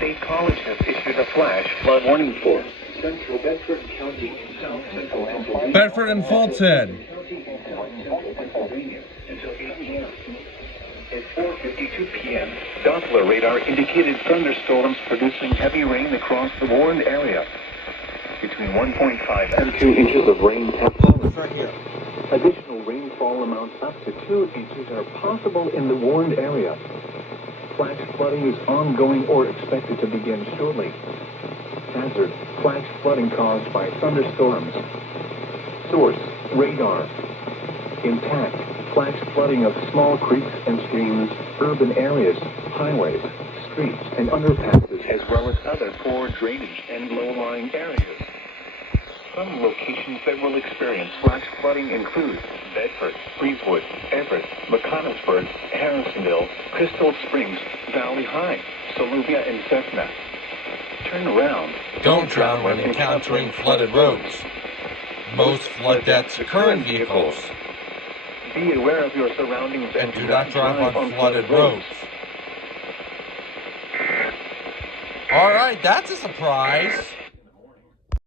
State College has issued a flash flood warning for central Bedford County in south central Pennsylvania. Bedford and FLUDZ. Until 8 p.m. At 4:52 p.m., Doppler radar indicated thunderstorms producing heavy rain across the warned area. Between 1.5 and 2 inches of rain have fallen. Right here. Additional rainfall amounts up to 2 inches are possible in the warned area. Flash flooding is ongoing or expected to begin shortly. Hazard: flash flooding caused by thunderstorms. Source: radar. Impact: flash flooding of small creeks and streams, urban areas, highways, streets, and underpasses, as well as other poor drainage and low-lying areas. Some locations that will experience flash flooding include Bedford, Breezewood, Everett, McConnellsburg, Harrisonville, Crystal Springs, Valley High, Solubia, and Cessna. Turn around. Don't drown when encountering flooded roads. Most flood deaths occur in vehicles. Be aware of your surroundings And do not drive on flooded roads. All right, that's a surprise.